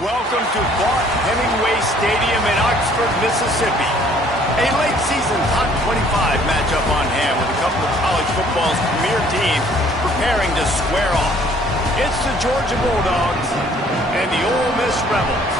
Welcome to Bart Hemingway Stadium in Oxford, Mississippi. A late season top 25 matchup on hand with a couple of college football's premier teams preparing to square off. It's the Georgia Bulldogs and the Ole Miss Rebels.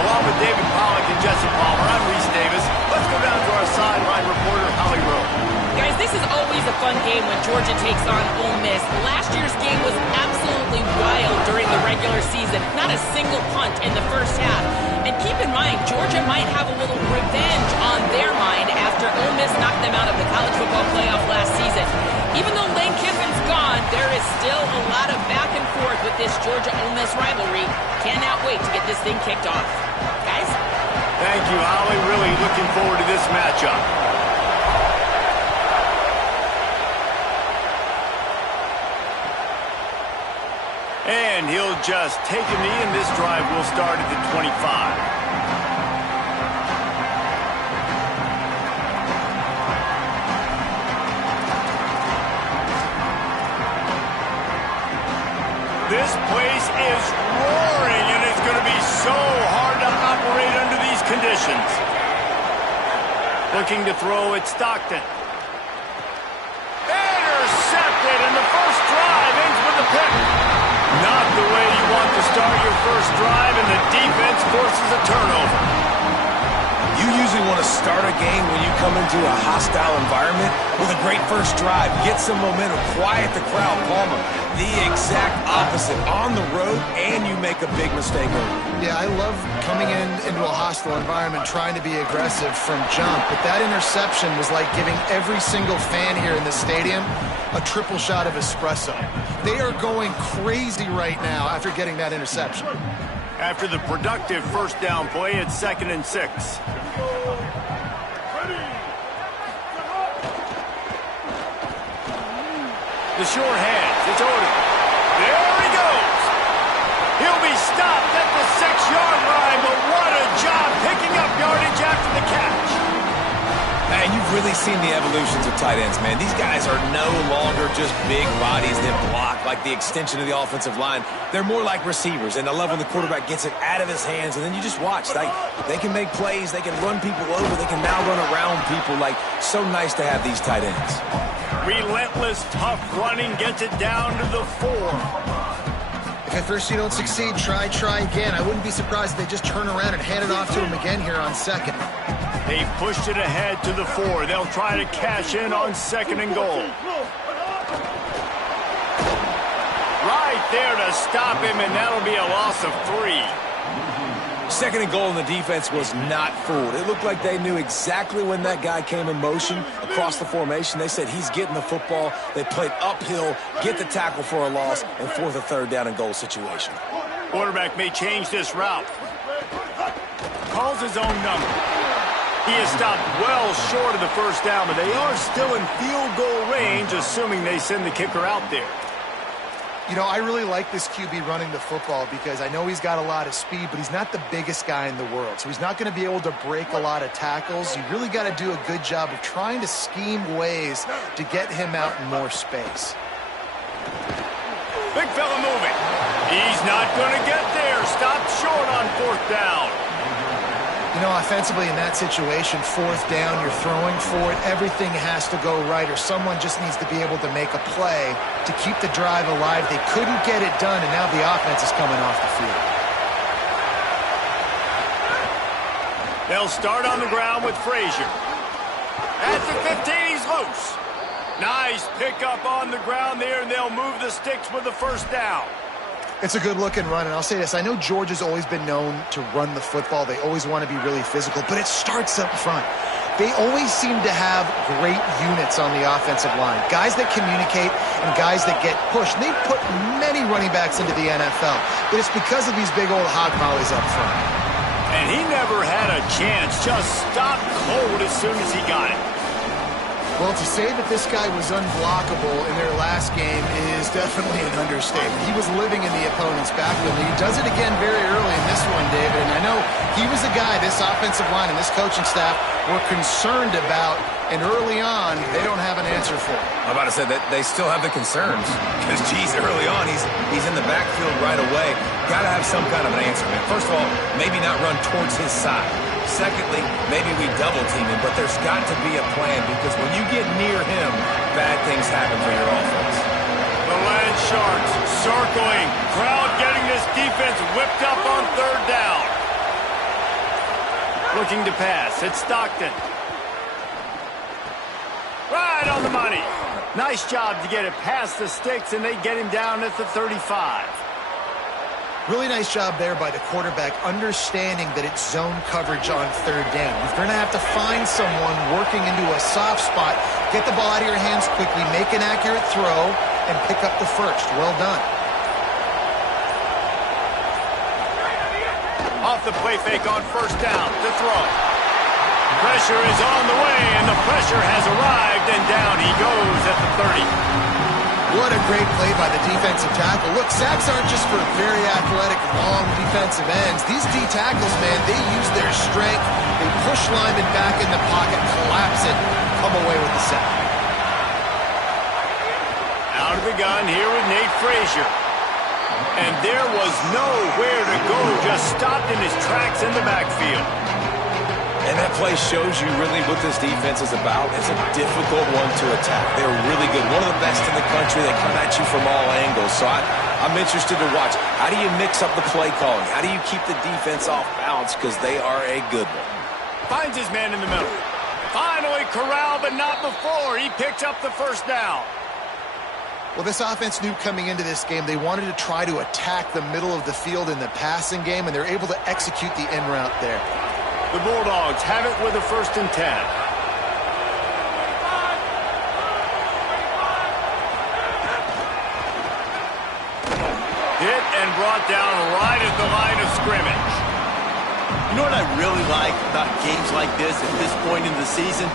Along with David Pollack and Jesse Palmer, I'm Reese Davis. Let's go down to our sideline reporter, Holly Rowe. Guys, this is always a fun game when Georgia takes on Ole Miss. Last year's game was absolutely wild during the regular season. Not a single punt in the first half. And keep in mind, Georgia might have a little revenge on their mind after Ole Miss knocked them out of the college football playoff last season. Even though Lane Kiffin's gone, there is still a lot of back and forth with this Georgia-Ole Miss rivalry. Cannot wait to get this thing kicked off. Guys? Thank you, Holly. Really looking forward to this matchup. And he'll just take a knee, and this drive will start at the 25. This place is roaring, and it's going to be so hard to operate under these conditions. Looking to throw at Stockton. Intercepted, and the first drive ends with a pick. Not the way you want to start your first drive, and the defense forces a turnover. You usually want to start a game when you come into a hostile environment with a great first drive. Get some momentum, quiet the crowd. Palmer, the exact opposite. On the road, and you make a big mistake over. Yeah, I love coming into a hostile environment, trying to be aggressive from jump. But that interception was like giving every single fan here in the stadium a triple shot of espresso. They are going crazy right now after getting that interception. After the productive first down play, it's 2nd and 6. The short hands, it's Ole. There he goes. He'll be stopped at the 6-yard line, but what a job picking up yardage after the catch. Man, you've really seen the evolutions of tight ends, man. These guys are no longer just big bodies that block like the extension of the offensive line. They're more like receivers, and I love when the quarterback gets it out of his hands, and then you just watch. They can make plays. They can run people over. They can now run around people. Like, so nice to have these tight ends. Relentless, tough running gets it down to the 4. If at first you don't succeed, try again. I wouldn't be surprised if they just turn around and hand it off to him again here on 2nd. They've pushed it ahead to the 4. They'll try to cash in on 2nd and goal. Right there to stop him, and that'll be a loss of 3. 2nd and goal, and the defense was not fooled. It looked like they knew exactly when that guy came in motion across the formation. They said he's getting the football. They played uphill, get the tackle for a loss, and 4th or 3rd down and goal situation. Quarterback may change this route. Calls his own number. He is stopped well short of the first down, but they are still in field goal range, assuming they send the kicker out there. You know, I really like this QB running the football because I know he's got a lot of speed, but he's not the biggest guy in the world. So he's not going to be able to break a lot of tackles. You really got to do a good job of trying to scheme ways to get him out in more space. Big fella moving. He's not going to get there. Stopped short on 4th down. You know, offensively in that situation, 4th down, you're throwing for it. Everything has to go right, or someone just needs to be able to make a play to keep the drive alive. They couldn't get it done, and now the offense is coming off the field. They'll start on the ground with Frazier. At the 15, he's loose. Nice pickup on the ground there, and they'll move the sticks with the first down. It's a good-looking run, and I'll say this. I know Georgia's always been known to run the football. They always want to be really physical, but it starts up front. They always seem to have great units on the offensive line, guys that communicate and guys that get pushed. They've put many running backs into the NFL, but it's because of these big old hog mollies up front. And he never had a chance, just stopped cold as soon as he got it. Well, to say that this guy was unblockable in their last game is definitely an understatement. He was living in the opponent's backfield. He does it again very early in this one, David. And I know he was a guy this offensive line and this coaching staff were concerned about. And early on, they don't have an answer for it. I'm about to say that they still have the concerns. Because, geez, early on, he's in the backfield right away. Got to have some kind of an answer, man. First of all, maybe not run towards his side. Secondly, maybe we double-team him, but there's got to be a plan because when you get near him, bad things happen for your offense. The Land Sharks circling. Crowd getting this defense whipped up on third down. Looking to pass. It's Stockton. Right on the money. Nice job to get it past the sticks, and they get him down at the 35. Really nice job there by the quarterback, understanding that it's zone coverage on third down. You're going to have to find someone working into a soft spot, get the ball out of your hands quickly, make an accurate throw, and pick up the first. Well done. Off the play fake on first down to throw. Pressure is on the way, and the pressure has arrived, and down he goes at the 30. What a great play by the defensive tackle. Look, sacks aren't just for very athletic, long defensive ends. These D tackles, man, they use their strength. They push linemen back in the pocket, collapse it, come away with the sack. Out of the gun here with Nate Frazier. And there was nowhere to go, just stopped in his tracks in the backfield. And that play shows you really what this defense is about. It's a difficult one to attack. They're really good. One of the best in the country. They come at you from all angles. So I'm interested to watch. How do you mix up the play calling? How do you keep the defense off balance? Because they are a good one. Finds his man in the middle. Finally corralled, but not before. He picked up the first down. Well, this offense knew coming into this game they wanted to try to attack the middle of the field in the passing game, and they're able to execute the in route there. The Bulldogs have it with a 1st and 10. Hit and brought down right at the line of scrimmage. You know what I really like about games like this at this point in the season?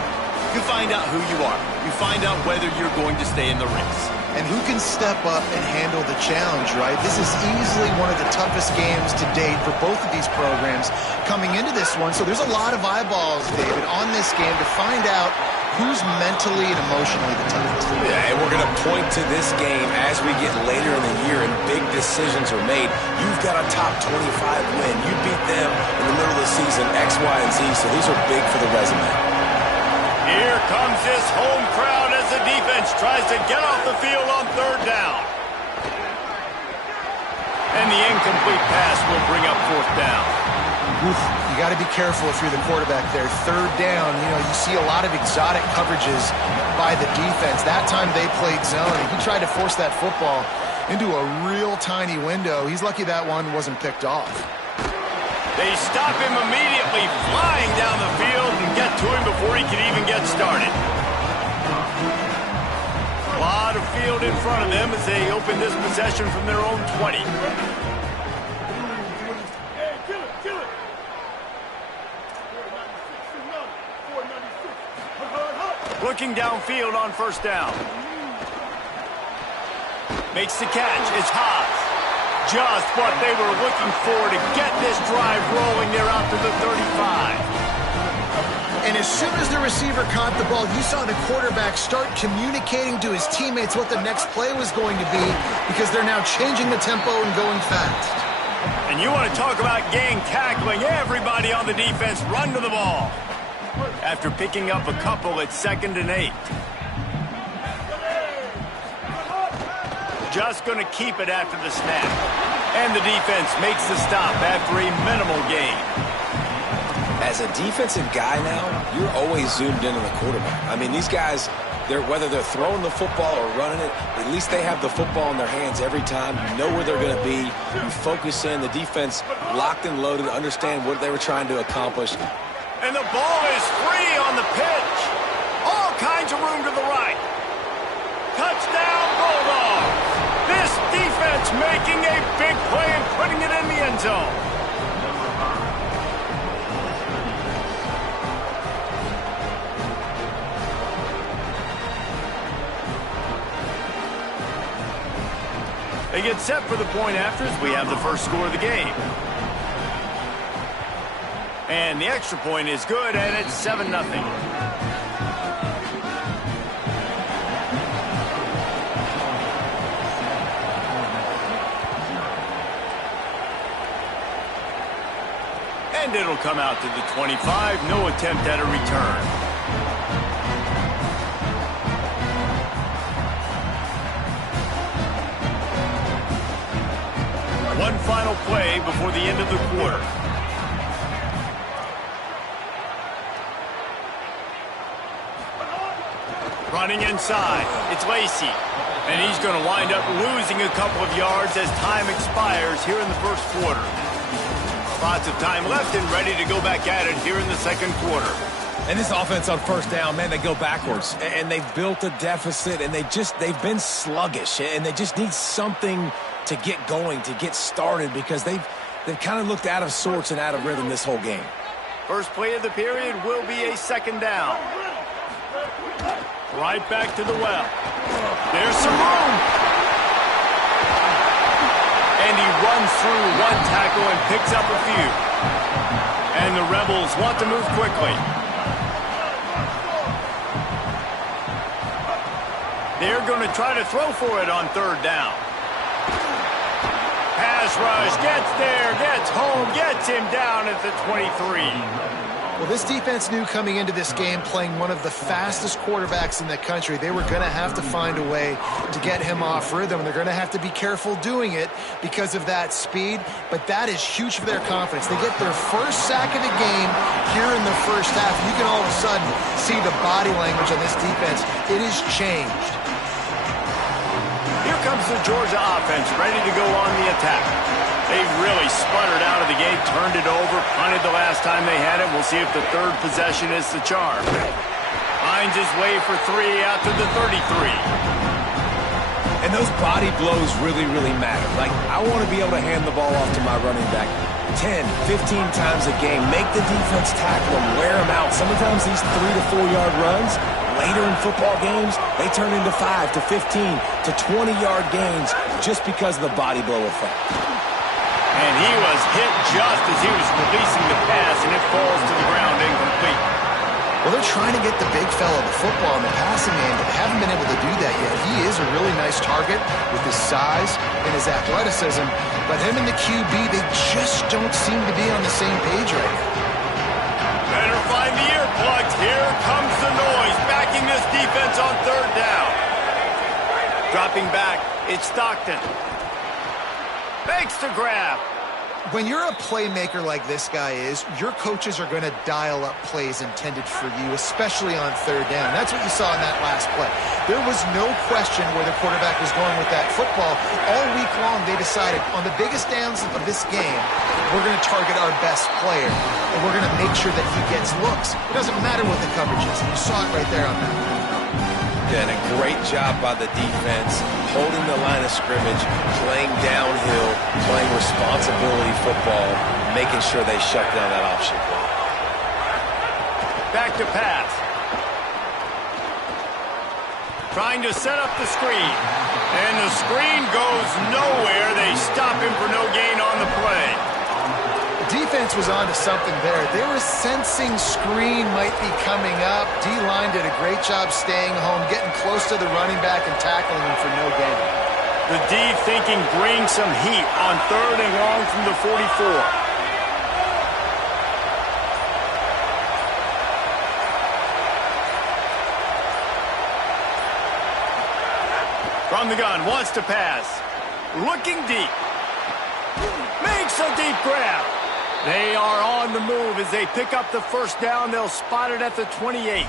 You find out who you are. You find out whether you're going to stay in the race. And who can step up and handle the challenge, right? This is easily one of the toughest games to date for both of these programs coming into this one. So there's a lot of eyeballs, David, on this game to find out who's mentally and emotionally the toughest. Yeah, and we're going to point to this game as we get later in the year and big decisions are made. You've got a top 25 win. You beat them in the middle of the season, X, Y, and Z, so these are big for the resume. Here comes this home crowd as the defense tries to get off the field on third down. And the incomplete pass will bring up fourth down. Oof, you got to be careful if you're the quarterback there. Third down, you know, you see a lot of exotic coverages by the defense. That time they played zone, and he tried to force that football into a real tiny window. He's lucky that one wasn't picked off. They stop him immediately, flying down the field and get to him before he can even get started. A lot of field in front of them as they open this possession from their own 20. Looking downfield on first down. Makes the catch. It's Haas. Just what they were looking for to get this drive rolling. They're out to the 35. And as soon as the receiver caught the ball, you saw the quarterback start communicating to his teammates what the next play was going to be because they're now changing the tempo and going fast. And you want to talk about gang tackling. Everybody on the defense run to the ball. After picking up a couple at 2nd and 8. Just going to keep it after the snap. And the defense makes the stop after a minimal gain. As a defensive guy now, you're always zoomed in on the quarterback. I mean, these guys, whether they're throwing the football or running it, at least they have the football in their hands every time. You know where they're going to be. You focus in. The defense locked and loaded, understand what they were trying to accomplish. And the ball is free on the pitch. All kinds of room to the right. Touchdown, Bulldogs. This defense making a big play and putting it in the end zone. They get set for the point afters. We have the first score of the game. And the extra point is good, and it's 7-0. And it'll come out to the 25. No attempt at a return. One final play before the end of the quarter. Running inside, it's Lacey. And he's going to wind up losing a couple of yards as time expires here in the first quarter. Lots of time left and ready to go back at it here in the second quarter. And this offense on first down, man, they go backwards. And they've built a deficit, and they've been sluggish. And they just need something to get going, to get started, because they've kind of looked out of sorts and out of rhythm this whole game. First play of the period will be a second down. Right back to the well. There's some room. And he runs through one tackle and picks up a few. And the Rebels want to move quickly. They're going to try to throw for it on third down. Pass rush, gets there, gets home, gets him down at the 23. Well, this defense knew coming into this game, playing one of the fastest quarterbacks in the country, they were going to have to find a way to get him off rhythm. They're going to have to be careful doing it because of that speed, but that is huge for their confidence. They get their first sack of the game here in the first half. You can all of a sudden see the body language on this defense. It has changed. Here comes the Georgia offense, ready to go on the attack. They really sputtered out of the gate, turned it over, punted the last time they had it. We'll see if the third possession is the charm. Finds his way for 3 out to the 33. And those body blows really, really matter. Like, I want to be able to hand the ball off to my running back 10, 15 times a game. Make the defense tackle him, wear him out. Sometimes these 3 to 4 yard runs, later in football games, they turn into 5 to 15 to 20 yard gains just because of the body blow effect. And he was hit just as he was releasing the pass, and it falls to the ground incomplete. Well, they're trying to get the big fella the football in the passing game, but they haven't been able to do that yet. He is a really nice target with his size and his athleticism, but him and the QB, they just don't seem to be on the same page right now. Better find the earplugs. Here comes the noise, backing this defense on third down. Dropping back, it's Stockton. Makes the grab. When you're a playmaker like this guy is, your coaches are going to dial up plays intended for you, especially on third down. That's what you saw in that last play. There was no question where the quarterback was going with that football. All week long, they decided on the biggest downs of this game, we're going to target our best player, and we're going to make sure that he gets looks. It doesn't matter what the coverage is. You saw it right there on that. Yeah, and a great job by the defense, holding the line of scrimmage, playing downhill, playing responsibility football, making sure they shut down that option play. Back to pass. Trying to set up the screen. And the screen goes nowhere. They stop him for no gain on the play. Defense was onto something there. They were sensing screen might be coming up. D-line did a great job staying home, getting close to the running back and tackling him for no gain. The D thinking bring some heat on third and long from the 44. From the gun, wants to pass. Looking deep. Makes a deep grab. They are on the move as they pick up the first down. They'll spot it at the 28.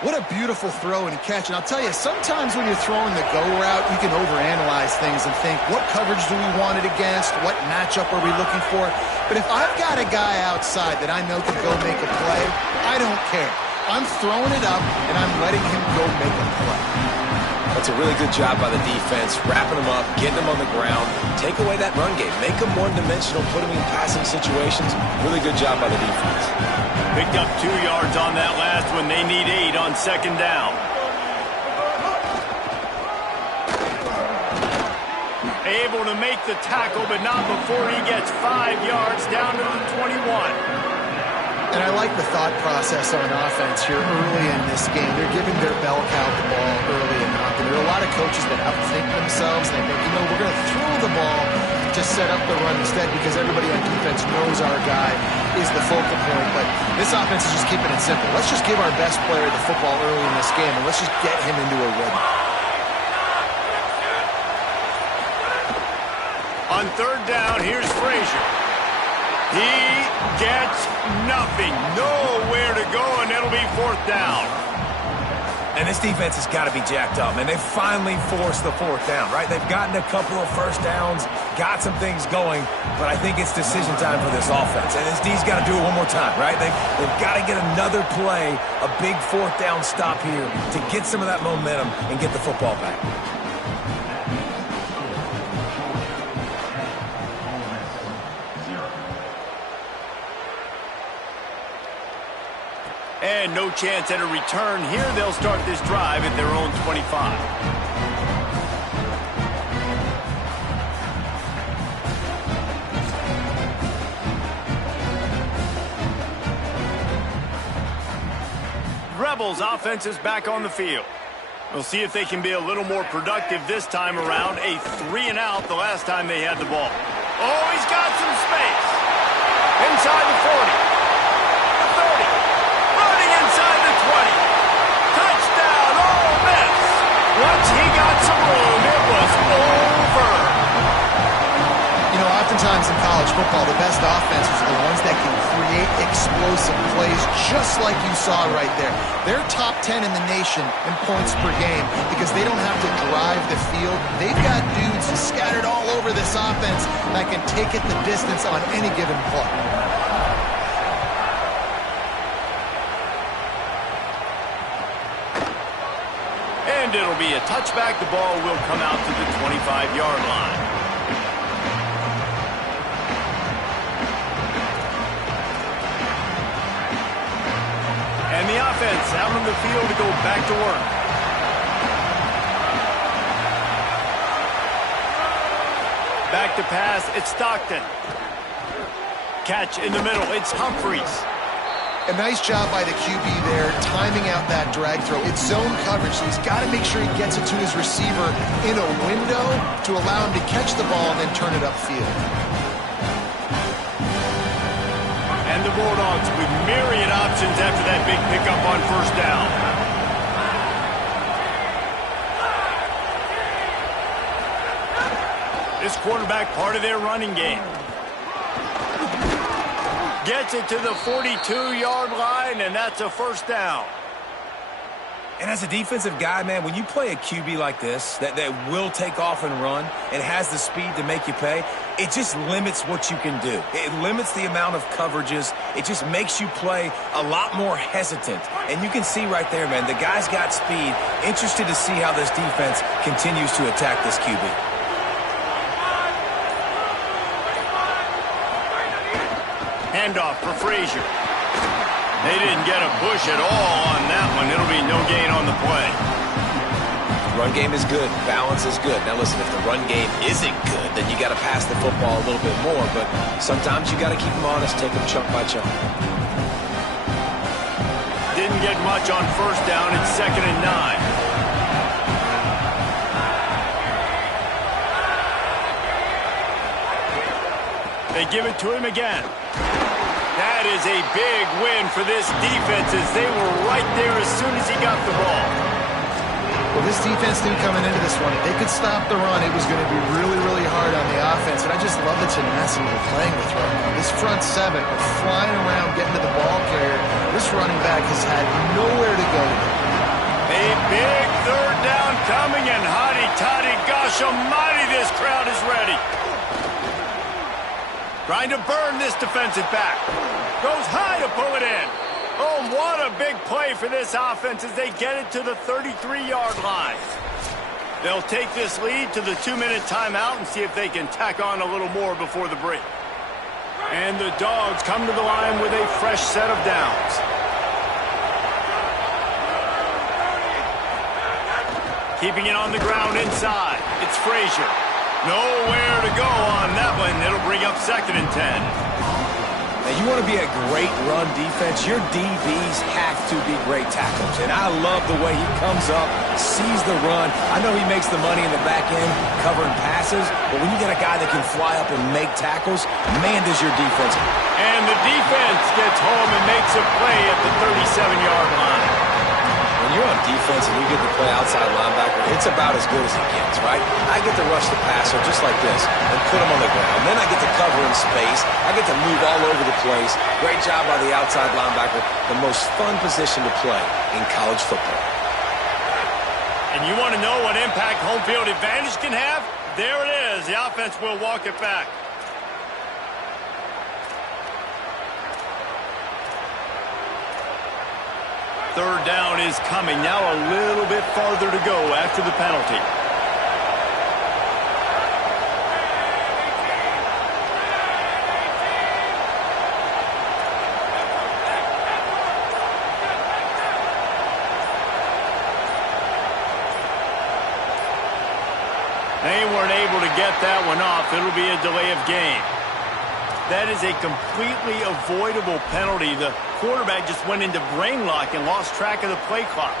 What a beautiful throw and catch. And I'll tell you, sometimes when you're throwing the go route, you can overanalyze things and think, what coverage do we want it against? What matchup are we looking for? But if I've got a guy outside that I know can go make a play, I don't care. I'm throwing it up, and I'm letting him go make a play. That's a really good job by the defense, wrapping them up, getting them on the ground, take away that run game, make them one-dimensional, put them in passing situations. Really good job by the defense. Picked up 2 yards on that last one. They need 8 on second down. Able to make the tackle, but not before he gets 5 yards down to the 21. And I like the thought process on offense here early in this game. They're giving their bell cow the ball early enough. And there are a lot of coaches that outthink themselves. And they think, you know, we're going to throw the ball to set up the run instead because everybody on defense knows our guy is the focal point. But this offense is just keeping it simple. Let's just give our best player the football early in this game, and let's just get him into a rhythm. On third down, here's Frazier. He gets nothing. Nowhere to go, and it'll be fourth down. And this defense has got to be jacked up, man. They finally forced the fourth down, right? They've gotten a couple of first downs, got some things going, but I think it's decision time for this offense. And this D's got to do it one more time, right? They've got to get another play, a big fourth down stop here to get some of that momentum and get the football back. And no chance at a return here. They'll start this drive at their own 25. Rebels offense is back on the field. We'll see if they can be a little more productive this time around. A 3-and-out the last time they had the ball. Oh, he's got some space. Inside the 40. Inside the 20. Touchdown, Ole Miss. Once he got some room, it was over. You know, oftentimes in college football, the best offenses are the ones that can create explosive plays just like you saw right there. They're top 10 in the nation in points per game because they don't have to drive the field. They've got dudes scattered all over this offense that can take it the distance on any given play. And it'll be a touchback. The ball will come out to the 25-yard line. And the offense out on the field to go back to work. Back to pass, it's Stockton. Catch in the middle, it's Humphreys. A nice job by the QB there, timing out that drag throw. It's zone coverage, so he's got to make sure he gets it to his receiver in a window to allow him to catch the ball and then turn it upfield. And the Bulldogs with myriad options after that big pickup on first down. This quarterback part of their running game. Gets it to the 42-yard line, and that's a first down. And as a defensive guy, man, when you play a QB like this that will take off and run and has the speed to make you pay, it just limits what you can do. It limits the amount of coverages. It just makes you play a lot more hesitant. And you can see right there, man, the guy's got speed. Interested to see how this defense continues to attack this QB. Handoff for Frazier. They didn't get a push at all on that one. It'll be no gain on the play. Run game is good. Balance is good. Now listen, if the run game isn't good, then you got to pass the football a little bit more. But sometimes you got to keep them honest, take them chunk by chunk. Didn't get much on first down. It's 2nd and 9. They give it to him again. That is a big win for this defense as they were right there as soon as he got the ball. Well, this defense knew coming into this one, if they could stop the run, it was going to be really, really hard on the offense. And I just love the tenacity they're playing with right now. This front seven are flying around, getting to the ball carrier. This running back has had nowhere to go today. A big third down coming, and hotty-toddy, gosh almighty, this crowd is ready. Trying to burn this defensive back. Goes high to pull it in. Oh, what a big play for this offense as they get it to the 33-yard line. They'll take this lead to the 2-minute timeout and see if they can tack on a little more before the break. And the Dogs come to the line with a fresh set of downs. Keeping it on the ground inside. It's Frazier. Nowhere to go on that one. It'll bring up 2nd and 10. Now, you want to be a great run defense, your DBs have to be great tackles. And I love the way he comes up, sees the run. I know he makes the money in the back end covering passes, but when you get a guy that can fly up and make tackles, man, does your defense. And the defense gets home and makes a play at the 37-yard line. When you're on defense and you get to play outside linebacker, it's about as good as it gets, right? I get to rush the passer just like this and put him on the ground. Then I get to cover in space. I get to move all over the place. Great job by the outside linebacker. The most fun position to play in college football. And you want to know what impact home field advantage can have? There it is. The offense will walk it back. Third down is coming. Now a little bit farther to go after the penalty. They weren't able to get that one off. It'll be a delay of game. That is a completely avoidable penalty. The quarterback just went into brain lock and lost track of the play clock.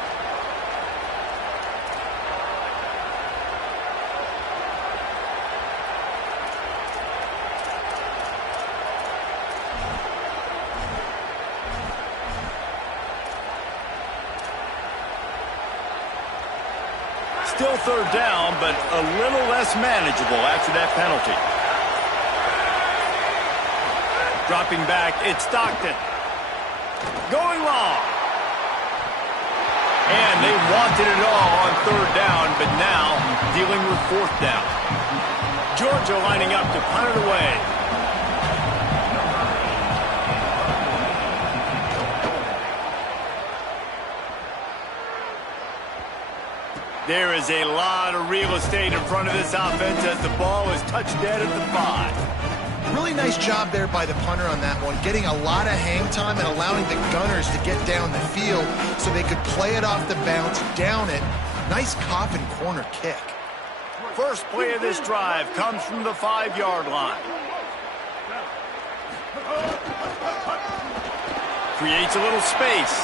Still third down, but a little less manageable after that penalty. Dropping back, it's Stockton. Going long. And they wanted it all on third down, but now dealing with fourth down. Georgia lining up to punt it away. There is a lot of real estate in front of this offense as the ball is touched dead at the 5. Really nice job there by the punter on that one, getting a lot of hang time and allowing the gunners to get down the field so they could play it off the bounce, down it. Nice coffin corner kick. First play of this drive comes from the 5-yard line. Creates a little space.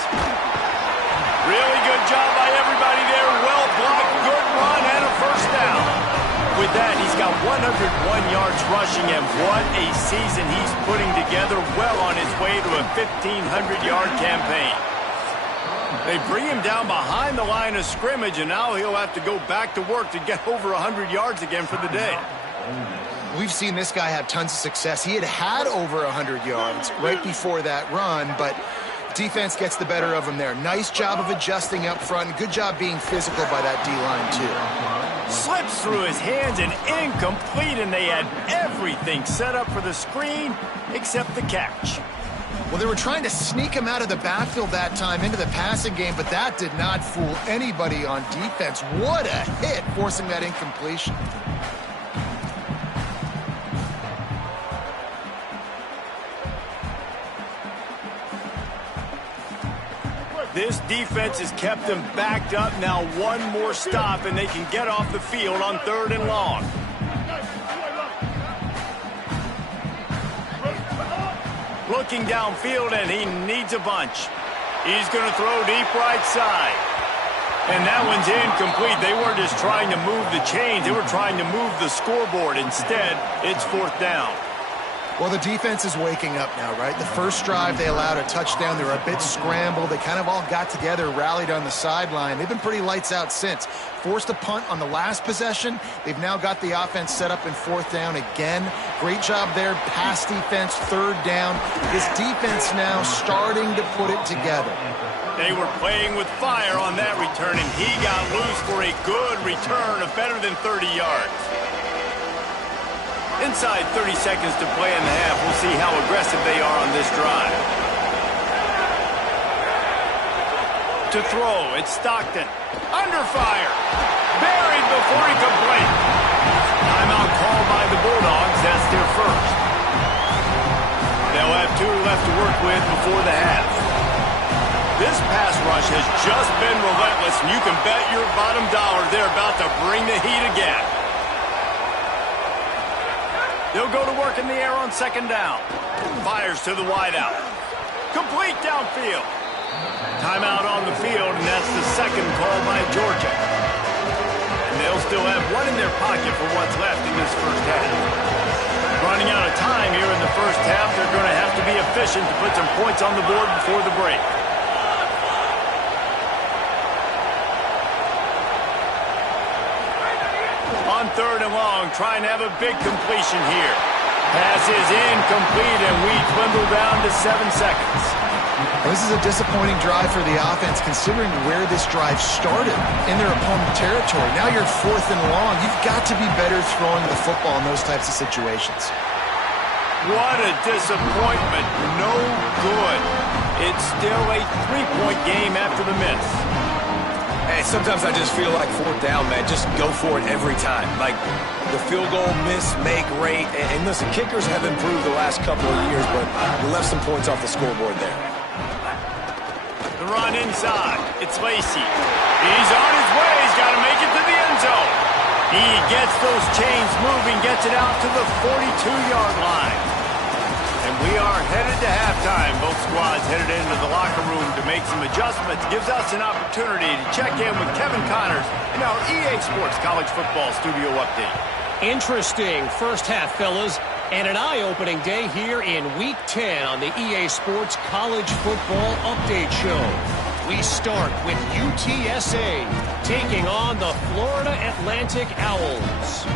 Really good job by everybody there. Well blocked, good run, and a first down. With that, he's got 101 yards rushing, and what a season he's putting together, well on his way to a 1,500-yard campaign. They bring him down behind the line of scrimmage, and now he'll have to go back to work to get over 100 yards again for the day. We've seen this guy have tons of success. He had over 100 yards right before that run, but defense gets the better of him there. Nice job of adjusting up front. Good job being physical by that D-line, too. Slips through his hands and incomplete, and they had everything set up for the screen except the catch. Well, they were trying to sneak him out of the backfield that time into the passing game, but that did not fool anybody on defense. What a hit, forcing that incompletion. This defense has kept them backed up. Now one more stop, and they can get off the field on third and long. Looking downfield, and he needs a bunch. He's going to throw deep right side. And that one's incomplete. They weren't just trying to move the chains. They were trying to move the scoreboard. Instead, it's fourth down. Well, the defense is waking up now, right? The first drive, they allowed a touchdown. They were a bit scrambled. They kind of all got together, rallied on the sideline. They've been pretty lights out since. Forced a punt on the last possession. They've now got the offense set up in fourth down again. Great job there. Pass defense, third down. This defense now starting to put it together. They were playing with fire on that return, and he got loose for a good return of better than 30 yards. Inside 30 seconds to play in the half. We'll see how aggressive they are on this drive. To throw, it's Stockton. Under fire. Buried before he could blink. Timeout called by the Bulldogs. That's their first. They'll have 2 left to work with before the half. This pass rush has just been relentless, and you can bet your bottom dollar they're about to bring the heat again. They'll go to work in the air on second down. Fires to the wideout. Complete downfield. Timeout on the field, and that's the second call by Georgia. And they'll still have one in their pocket for what's left in this first half. Running out of time here in the first half, they're going to have to be efficient to put some points on the board before the break. On third and long, trying to have a big completion here. Pass is incomplete, and we dwindle down to 7 seconds. This is a disappointing drive for the offense, considering where this drive started in their opponent territory. Now you're fourth and long. You've got to be better throwing the football in those types of situations. What a disappointment. No good. It's still a 3-point game after the miss. Hey, sometimes I just feel like fourth down, man. Just go for it every time. Like the field goal miss-make rate. And listen, kickers have improved the last couple of years, but we left some points off the scoreboard there. The run inside. It's Lacey. He's on his way. He's got to make it to the end zone. He gets those chains moving, gets it out to the 42-yard line. And we are headed to halftime. Both squads headed into the locker room to make some adjustments. Gives us an opportunity to check in with Kevin Connors in our EA Sports College Football Studio Update. Interesting first half, fellas, and an eye-opening day here in Week 10 on the EA Sports College Football Update Show. We start with UTSA taking on the Florida Atlantic Owls.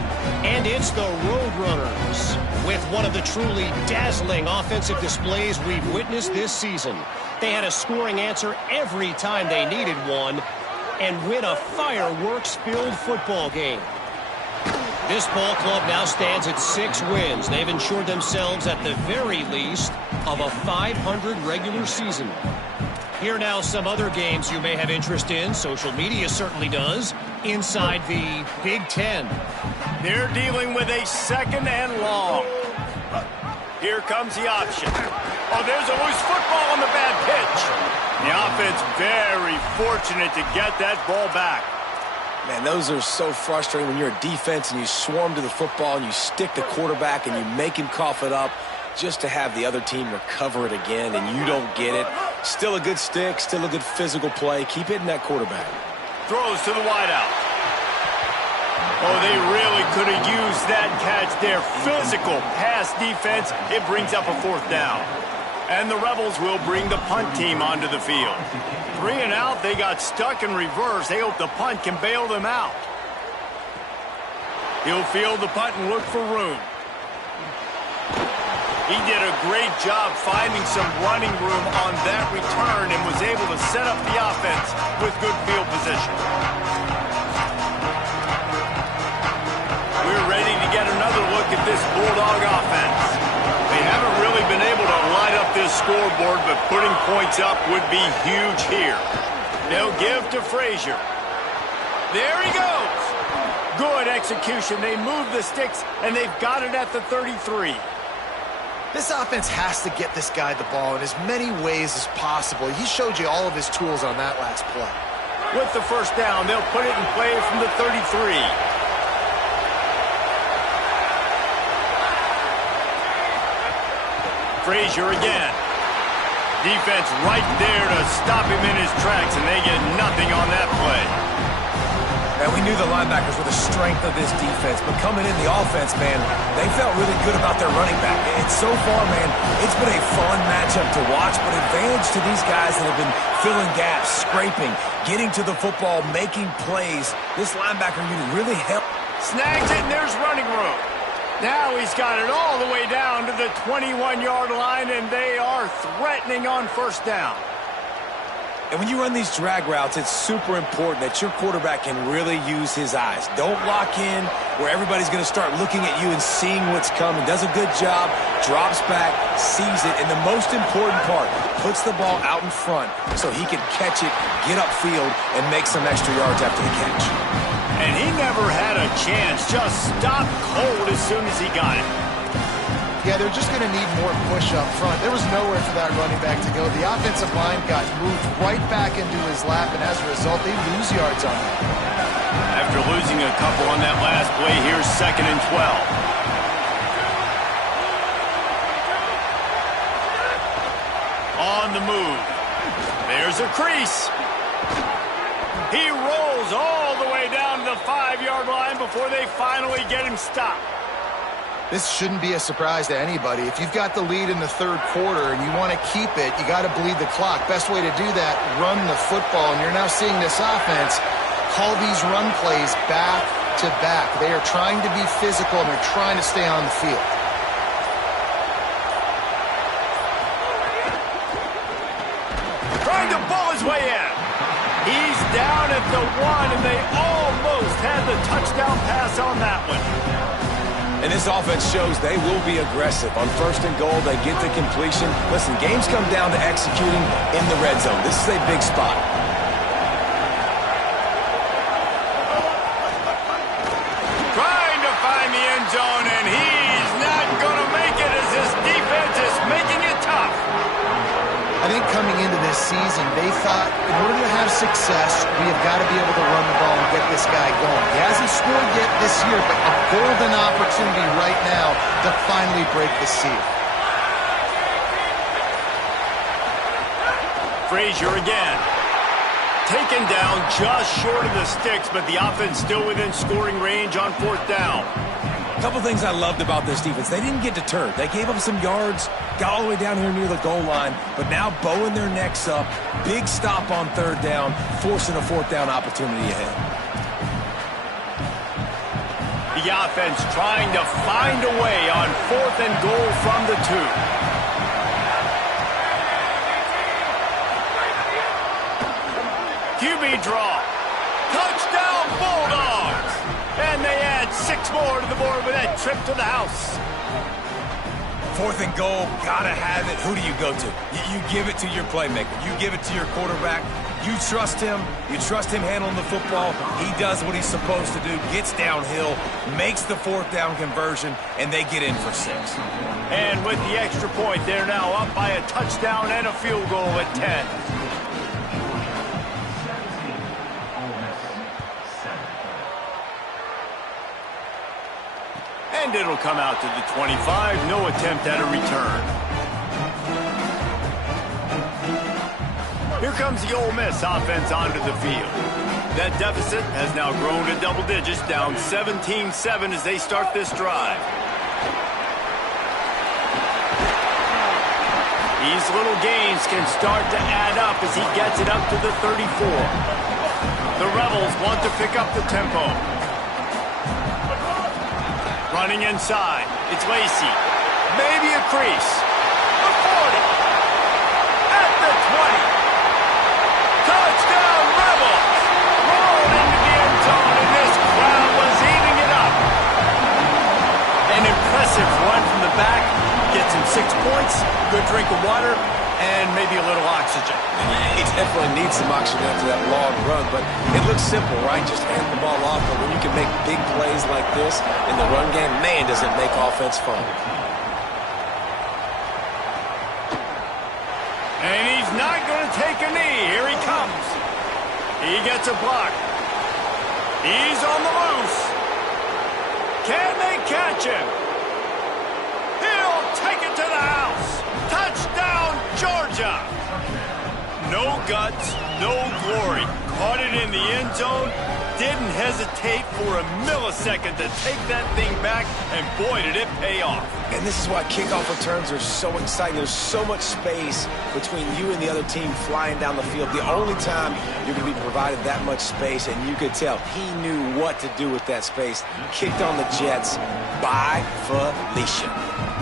And it's the Roadrunners with one of the truly dazzling offensive displays we've witnessed this season. They had a scoring answer every time they needed one and win a fireworks-filled football game. This ball club now stands at 6 wins. They've ensured themselves at the very least of a 500 regular season. Here now some other games you may have interest in. Social media certainly does. Inside the Big Ten. They're dealing with a second and long. Here comes the option. Oh, there's always football on the bad pitch. The offense very fortunate to get that ball back. Man, those are so frustrating when you're a defense and you swarm to the football and you stick the quarterback and you make him cough it up just to have the other team recover it again and you don't get it. Still a good stick, still a good physical play. Keep hitting that quarterback. Throws to the wideout. Oh, they really could have used that catch there. Physical pass defense. It brings up a fourth down. And the Rebels will bring the punt team onto the field. 3 and out, they got stuck in reverse. They hope the punt can bail them out. He'll field the punt and look for room. He did a great job finding some running room on that return and was able to set up the offense with good field position. We're ready to get another look at this Bulldog offense. They haven't really been able to light up this scoreboard, but putting points up would be huge here. They'll give to Frazier. There he goes. Good execution. They move the sticks, and they've got it at the 33. This offense has to get this guy the ball in as many ways as possible. He showed you all of his tools on that last play. With the first down, they'll put it in play from the 33. Frazier again. Defense right there to stop him in his tracks, and they get nothing on that play. And we knew the linebackers were the strength of this defense, but coming in the offense, man, they felt really good about their running back. And so far, man, it's been a fun matchup to watch, but advantage to these guys that have been filling gaps, scraping, getting to the football, making plays. This linebacker unit really helped. Snags it, and there's running room. Now he's got it all the way down to the 21-yard line, and they are threatening on first down. And when you run these drag routes, it's super important that your quarterback can really use his eyes. Don't lock in where everybody's going to start looking at you and seeing what's coming. Does a good job, drops back, sees it, and the most important part, puts the ball out in front so he can catch it, get upfield, and make some extra yards after the catch. And he never had a chance, just stopped cold as soon as he got it. Yeah, they're just going to need more push up front. There was nowhere for that running back to go. The offensive line got moved right back into his lap, and as a result, they lose yards on him. After losing a couple on that last play, here's 2nd and 12. on the move. There's a crease. He rolls all the way down to the 5-yard line before they finally get him stopped. This shouldn't be a surprise to anybody. If you've got the lead in the third quarter and you want to keep it, you got to bleed the clock. Best way to do that, run the football. And you're now seeing this offense call these run plays back to back. They are trying to be physical and they're trying to stay on the field. Trying to pull his way in. He's down at the 1, and they almost had the touchdown pass on that one. And this offense shows they will be aggressive. On 1st and goal, they get the completion. Listen, games come down to executing in the red zone. This is a big spot. Trying to find the end zone, and he's not going to make it as his defense is making it tough. I think coming into this season, they thought in order to have success, we have got to be able to run the ball and get this guy going. He hasn't scored yet this year, but a golden opportunity right now to finally break the seal. Frazier again. Taken down just short of the sticks, but the offense still within scoring range on 4th down. A couple things I loved about this defense. They didn't get deterred. They gave up some yards, got all the way down here near the goal line, but now bowing their necks up. Big stop on 3rd down, forcing a 4th down opportunity ahead. The offense trying to find a way on 4th and goal from the 2. QB draw. Touchdown Bulldogs! And they add 6 more to the board with that trip to the house. 4th and goal, gotta have it. Who do you go to? You give it to your playmaker. You give it to your quarterback. You trust him. You trust him handling the football. He does what he's supposed to do, gets downhill, makes the 4th down conversion, and they get in for 6. And with the extra point, they're now up by a touchdown and a field goal at 10. And it'll come out to the 25. No attempt at a return. Here comes the Ole Miss offense onto the field. That deficit has now grown to double digits, down 17-7 as they start this drive. These little gains can start to add up as he gets it up to the 34. The Rebels want to pick up the tempo. Running inside. It's Lacey. Maybe a crease. The 40. At the 20. Touchdown Rebels! Rolled into the end zone, and this crowd was eating it up. An impressive run from the back. Gets him 6 points, good drink of water, and maybe a little oxygen. He definitely needs some oxygen after that long run, but it looks simple, right? Just hand the ball off, but when you can make big plays like this in the run game, man, does it make offense fun. And he's not going to take a knee. Here he comes. He gets a block. He's on the loose. Can they catch him? He'll take it to the house. Touchdown, Georgia. No guts, no glory. Caught it in the end zone. Didn't hesitate for a millisecond to take that thing back, and boy, did it pay off. And this is why kickoff returns are so exciting. There's so much space between you and the other team flying down the field. The only time you're going to be provided that much space, and you could tell he knew what to do with that space. Kicked on the Jets by Felicia.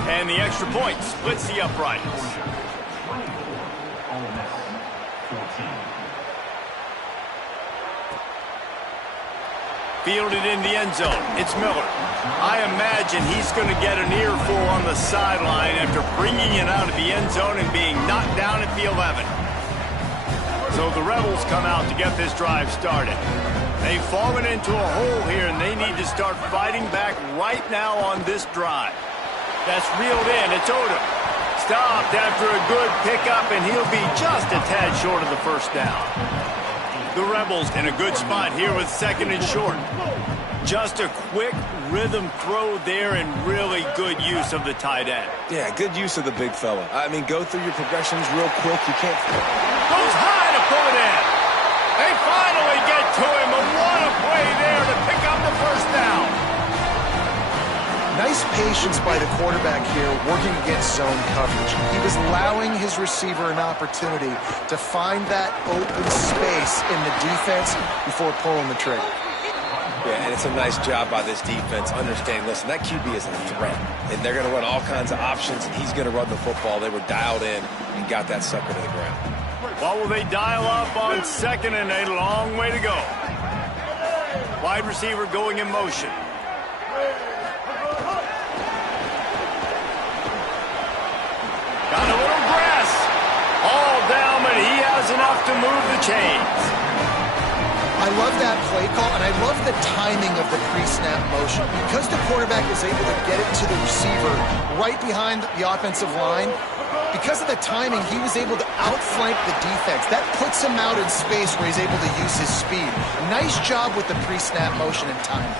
And the extra point splits the uprights. Fielded in the end zone. It's Miller. I imagine he's going to get an earful on the sideline after bringing it out of the end zone and being knocked down at the 11. So the Rebels come out to get this drive started. They've fallen into a hole here, and they need to start fighting back right now on this drive. That's reeled in. It's Odom. Stopped after a good pickup, and he'll be just a tad short of the first down. The Rebels in a good spot here with 2nd and short. Just a quick rhythm throw there and really good use of the tight end. Yeah, good use of the big fella. I mean, go through your progressions real quick. You can't... Goes high to pull it in. They finally get to him, and what a play there to pick up the first down. Nice patience by the quarterback here working against zone coverage. He was allowing his receiver an opportunity to find that open space in the defense before pulling the trigger. Yeah, and it's a nice job by this defense understanding, listen, that QB is a threat, and they're going to run all kinds of options, and he's going to run the football. They were dialed in and got that sucker to the ground. What will they dial up on second and a long way to go? Wide receiver going in motion. Got a little grass. All down, but he has enough to move the chains. I love that play call, and I love the timing of the pre-snap motion. Because the quarterback is able to get it to the receiver right behind the offensive line, because of the timing, he was able to outflank the defense. That puts him out in space where he's able to use his speed. Nice job with the pre-snap motion and timing.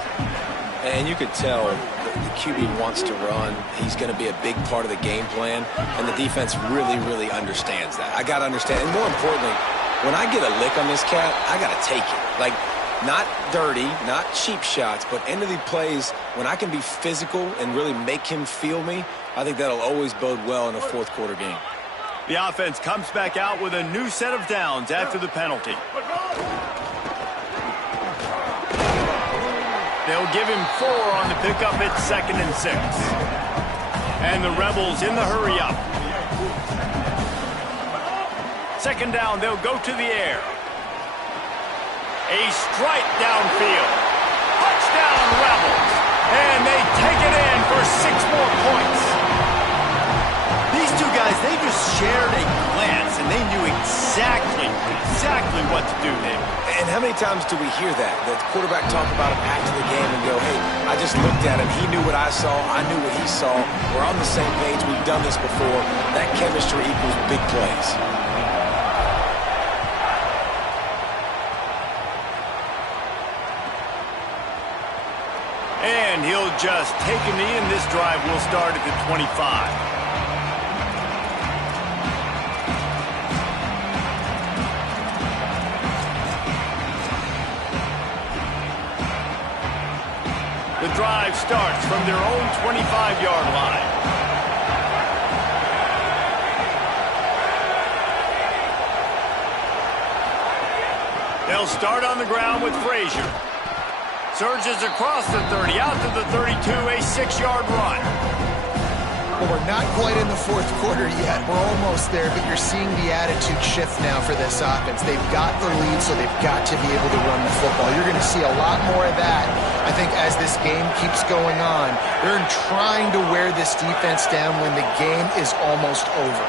And you could tell the QB wants to run. He's going to be a big part of the game plan, and the defense really, really understands that. I got to understand, and more importantly, when I get a lick on this cat, I got to take it. Like, not dirty, not cheap shots, but end of the plays, when I can be physical and really make him feel me, I think that'll always bode well in a fourth quarter game. The offense comes back out with a new set of downs after the penalty. They'll give him 4 on the pickup at 2nd and 6. And the Rebels in the hurry up. 2nd down, they'll go to the air. A strike downfield. Touchdown, Rebels. And they take it in for 6 more points. These two guys, they just shared a glance, and they knew exactly what to do there. And how many times do we hear that? The quarterback talk about him after the game and go, hey, I just looked at him. He knew what I saw. I knew what he saw. We're on the same page. We've done this before. That chemistry equals big plays. And he'll just take a knee, and this drive will start at the 25. The drive starts from their own 25-yard line. They'll start on the ground with Frazier. Surges across the 30, out to the 32, a 6-yard run. Well, we're not quite in the fourth quarter yet. We're almost there, but you're seeing the attitude shift now for this offense. They've got the lead, so they've got to be able to run the football. You're going to see a lot more of that, I think, as this game keeps going on. They're trying to wear this defense down when the game is almost over.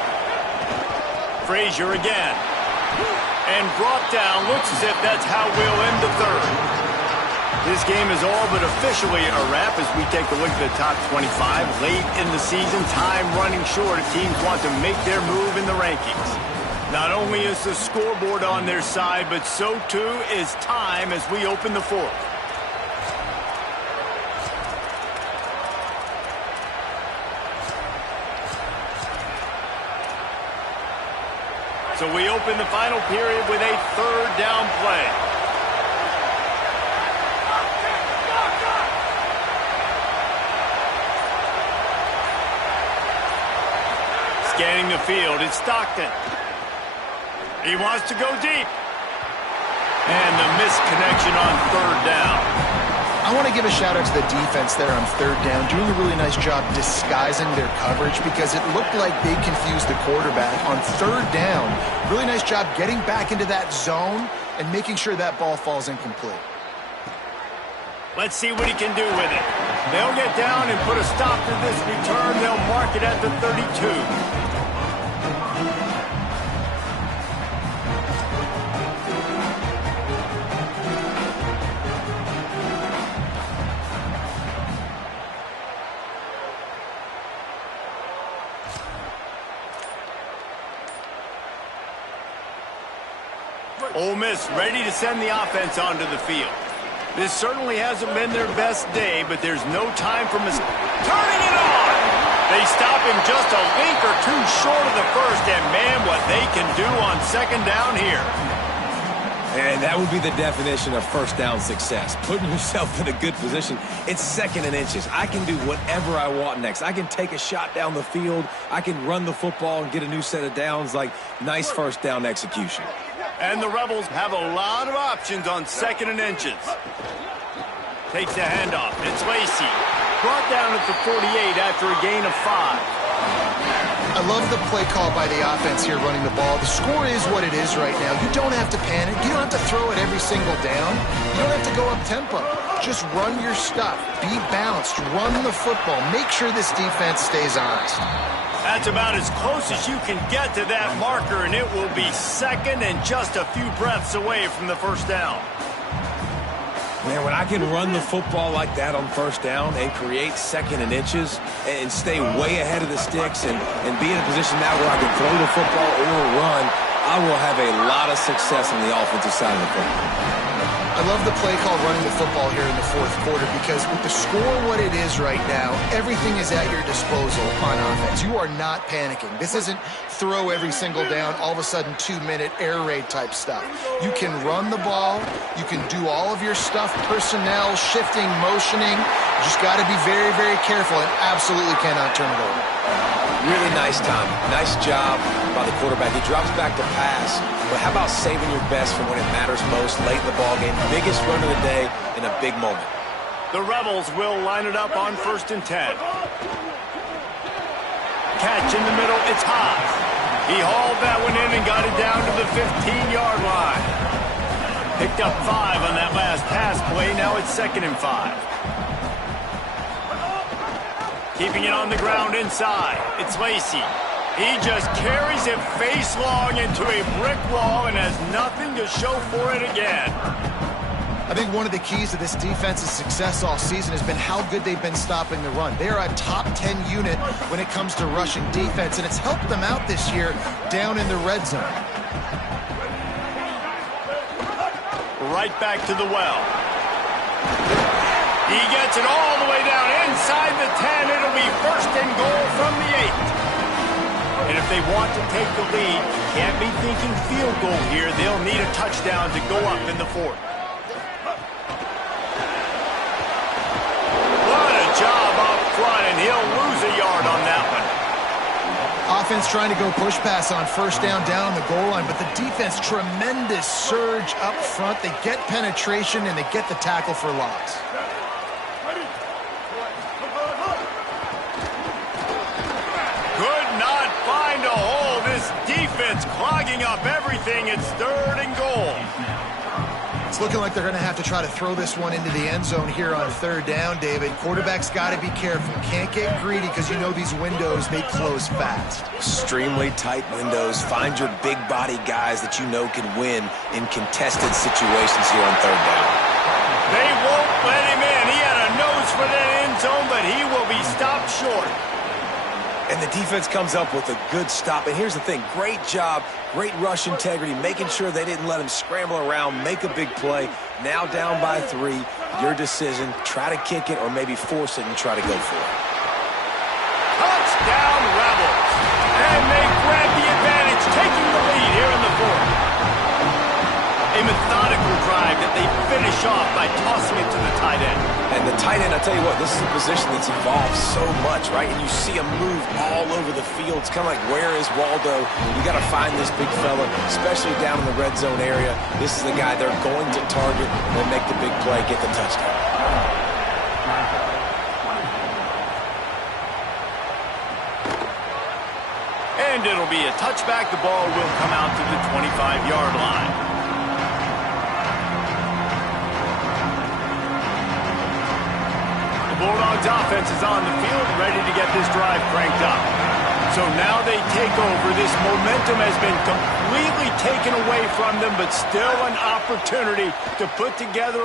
Frazier again. And brought down. Looks as if that's how we'll end the third. This game is all but officially a wrap as we take a look at the top 25. Late in the season, time running short. Teams want to make their move in the rankings. Not only is the scoreboard on their side, but so too is time as we open the fourth. So we open the final period with a 3rd down play. Scanning the field, it's Stockton. He wants to go deep. And the misconnection on 3rd down. I want to give a shout-out to the defense there on 3rd down, doing a really nice job disguising their coverage because it looked like they confused the quarterback on 3rd down. Really nice job getting back into that zone and making sure that ball falls incomplete. Let's see what he can do with it. They'll get down and put a stop to this return. They'll mark it at the 32. Ole Miss ready to send the offense onto the field. This certainly hasn't been their best day, but there's no time for turning it on. They stop him just a link or two short of the first, and man, what they can do on second down here. And that would be the definition of first down success. Putting yourself in a good position. It's second and inches. I can do whatever I want next. I can take a shot down the field. I can run the football and get a new set of downs. Like, nice first down execution. And the Rebels have a lot of options on second and inches. Takes the handoff. It's Lacey. Brought down at the 48 after a gain of 5. I love the play call by the offense here running the ball. The score is what it is right now. You don't have to panic. You don't have to throw it every single down. You don't have to go up tempo. Just run your stuff. Be balanced. Run the football. Make sure this defense stays honest. That's about as close as you can get to that marker, and it will be second and just a few breaths away from the first down. Man, when I can run the football like that on first down and create second and inches and stay way ahead of the sticks and be in a position now where I can throw the football or run, I will have a lot of success on the offensive side of the football. I love the play call running the football here in the fourth quarter because with the score what it is right now, everything is at your disposal on offense. You are not panicking. This isn't throw every single down, all of a sudden 2-minute air raid type stuff. You can run the ball. You can do all of your stuff, personnel, shifting, motioning. You just got to be very, very careful and absolutely cannot turn it over. Really nice time. Nice job by the quarterback. He drops back to pass. But how about saving your best for when it matters most late in the ballgame? Biggest run of the day in a big moment. The Rebels will line it up on 1st and 10. Catch in the middle. It's Haas. He hauled that one in and got it down to the 15-yard line. Picked up 5 on that last pass play. Now it's 2nd and 5. Keeping it on the ground inside. It's Lacey. He just carries it face long into a brick wall and has nothing to show for it again. I think one of the keys to this defense's success all season has been how good they've been stopping the run. They are a top 10 unit when it comes to rushing defense, and it's helped them out this year down in the red zone. Right back to the well. He gets it all the way down inside the 10. It'll be 1st and goal from the 8. And if they want to take the lead, can't be thinking field goal here. They'll need a touchdown to go up in the 4th. What a job up front, and he'll lose a yard on that one. Offense trying to go push pass on 1st down on the goal line, but the defense, tremendous surge up front. They get penetration, and they get the tackle for loss. Clogging up everything. It's 3rd and goal. It's looking like they're going to have to try to throw this one into the end zone here on 3rd down, David. Quarterback's got to be careful. Can't get greedy because you know these windows, they close fast. Extremely tight windows. Find your big body guys that you know can win in contested situations here on 3rd down. They won't let him in. He had a nose for that end zone, but he will be stopped short. And the defense comes up with a good stop. And here's the thing, great job, great rush integrity, making sure they didn't let him scramble around, make a big play. Now down by 3, your decision, try to kick it or maybe force it and try to go for it. Touchdown, Rebels. And they grab the advantage, taking the lead here in the 4th. A methodical drive that they finish off by tossing it to the tight end. And the tight end, I tell you what, this is a position that's evolved so much, right? And you see him move all over the field. It's kind of like, where is Waldo? You got to find this big fella, especially down in the red zone area. This is the guy they're going to target and make the big play, get the touchdown. And it'll be a touchback. The ball will come out to the 25-yard line. Bulldogs offense is on the field, ready to get this drive cranked up. So now they take over. This momentum has been completely taken away from them, but still an opportunity to put together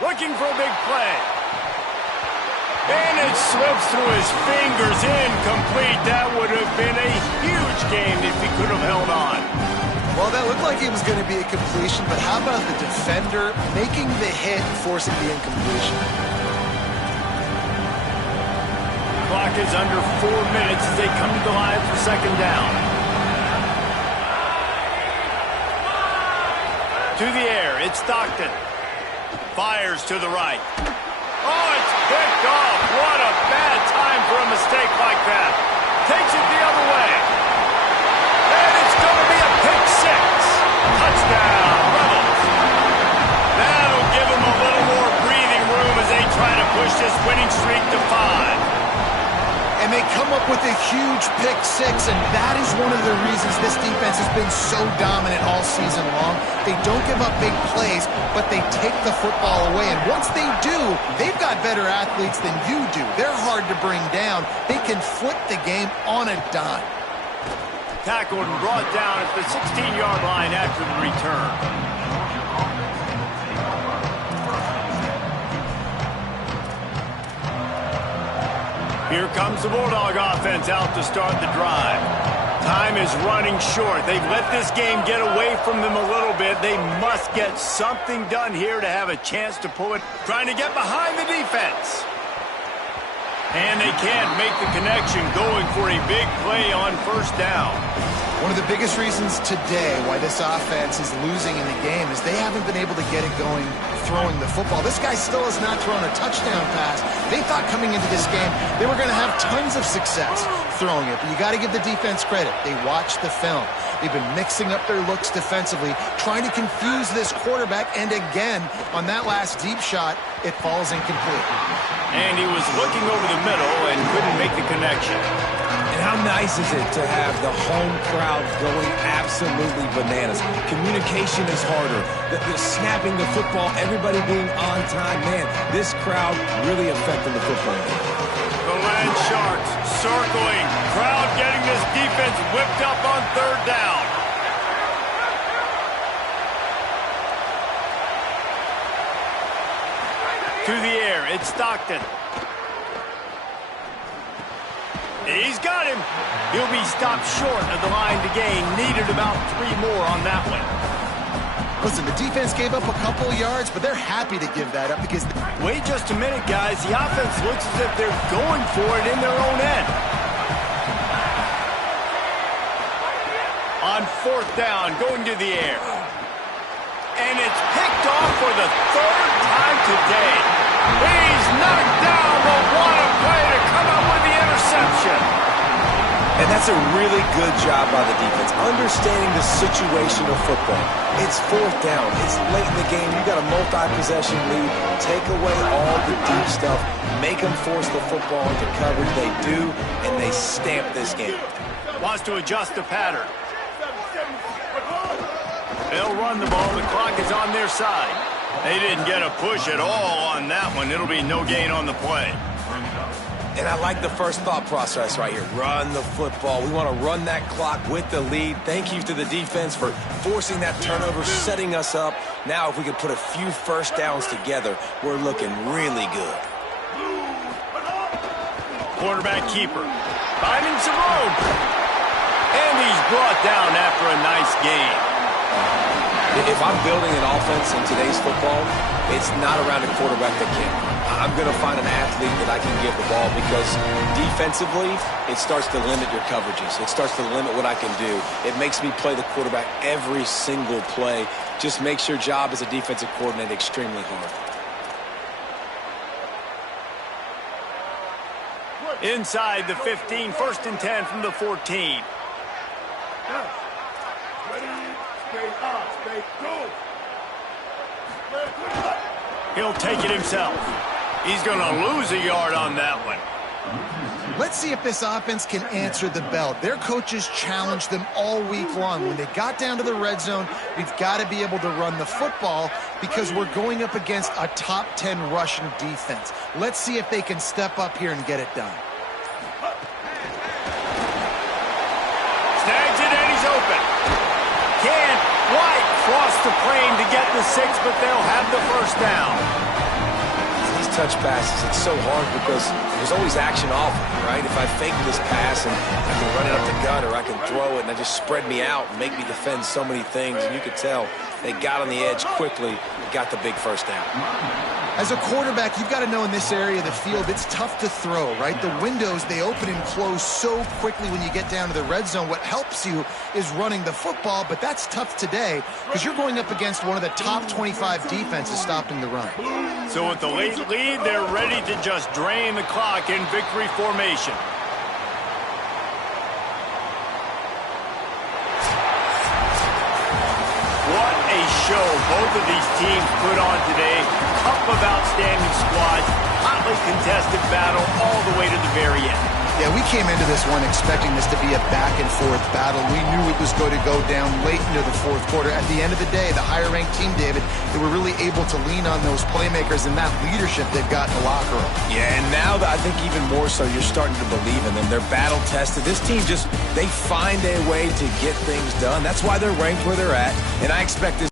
looking for a big play. And it slips through his fingers, incomplete. That would have been a huge gain if he could have held on. Well, that looked like it was going to be a completion, but how about the defender making the hit and forcing the incompletion? Clock is under 4 minutes as they come to the line for second down. To the air, it's Stockton. Fires to the right. Oh, it's picked off. What a bad time for a mistake like that. Takes it the other way. And it's going to be a pick six. Touchdown, Rebels. That'll give them a little more breathing room as they try to push this winning streak to 5. And they come up with a huge pick six, and that is one of the reasons this defense has been so dominant all season long. They don't give up big plays, but they take the football away. And once they do, they've got better athletes than you do. They're hard to bring down. They can flip the game on a dime. Tackled and brought down at the 16-yard line after the return. Here comes the Bulldog offense out to start the drive. Time is running short. They've let this game get away from them a little bit. They must get something done here to have a chance to pull it. Trying to get behind the defense. And they can't make the connection, going for a big play on first down. One of the biggest reasons today why this offense is losing in the game is they haven't been able to get it going throwing the football. This guy still has not thrown a touchdown pass. They thought coming into this game they were going to have tons of success throwing it, but you got to give the defense credit. They watched the film. They've been mixing up their looks defensively, trying to confuse this quarterback, and again, on that last deep shot, it falls incomplete. And he was looking over the middle and couldn't make the connection. And how nice is it to have the home crowd going absolutely bananas? Communication is harder. The snapping the football, everybody being on time. Man, this crowd really affecting the football game. The Land Sharks circling. Crowd getting this defense whipped up on third down. To the air, it's Stockton. He's got him. He'll be stopped short of the line to gain. Needed about 3 more on that one. Listen, the defense gave up a couple yards, but they're happy to give that up because... Wait just a minute, guys. The offense looks as if they're going for it in their own end. On fourth down, going to the air. And it's picked off for the 3rd time today. He's knocked down, but what a play to come up with the interception. And that's a really good job by the defense, understanding the situation of football. It's fourth down. It's late in the game. You got a multi-possession lead. Take away all the deep stuff. Make them force the football into coverage. They do, and they stamp this game. Wants to adjust the pattern. They'll run the ball. The clock is on their side. They didn't get a push at all on that one. It'll be no gain on the play. And I like the first thought process right here. Run the football. We want to run that clock with the lead. Thank you to the defense for forcing that turnover, setting us up. Now if we can put a few first downs together, we're looking really good. Quarterback keeper. Finding some room. And he's brought down after a nice gain. If I'm building an offense in today's football, it's not around a quarterback that can. I'm going to find an athlete that I can give the ball because defensively, it starts to limit your coverages. It starts to limit what I can do. It makes me play the quarterback every single play. Just makes your job as a defensive coordinator extremely hard. Inside the 15, 1st and 10 from the 14. He'll take it himself. He's going to lose a yard on that one. Let's see if this offense can answer the bell. Their coaches challenged them all week long. When they got down to the red zone, we've got to be able to run the football because we're going up against a top 10 rushing defense. Let's see if they can step up here and get it done. Snags it and he's open. Can't quite cross the plane to get the 6, but they'll have the first down. These touch passes, it's so hard because there's always action off of it, right? If I fake this pass and I can run it up the gut or I can throw it and I just spread me out and make me defend so many things, and you could tell they got on the edge quickly and got the big first down. As a quarterback, you've got to know in this area of the field, it's tough to throw, right? The windows, they open and close so quickly when you get down to the red zone. What helps you is running the football, but that's tough today because you're going up against one of the top 25 defenses stopping the run. So with the late lead, they're ready to just drain the clock in victory formation. What a show both of these teams put on today. Couple of outstanding squads, hotly contested battle all the way to the very end. Yeah, we came into this one expecting this to be a back-and-forth battle. We knew it was going to go down late into the fourth quarter. At the end of the day, the higher-ranked team, David, they were really able to lean on those playmakers and that leadership they've got in the locker room. Yeah, and now I think even more so, you're starting to believe in them. They're battle-tested. This team they find a way to get things done. That's why they're ranked where they're at, and I expect this.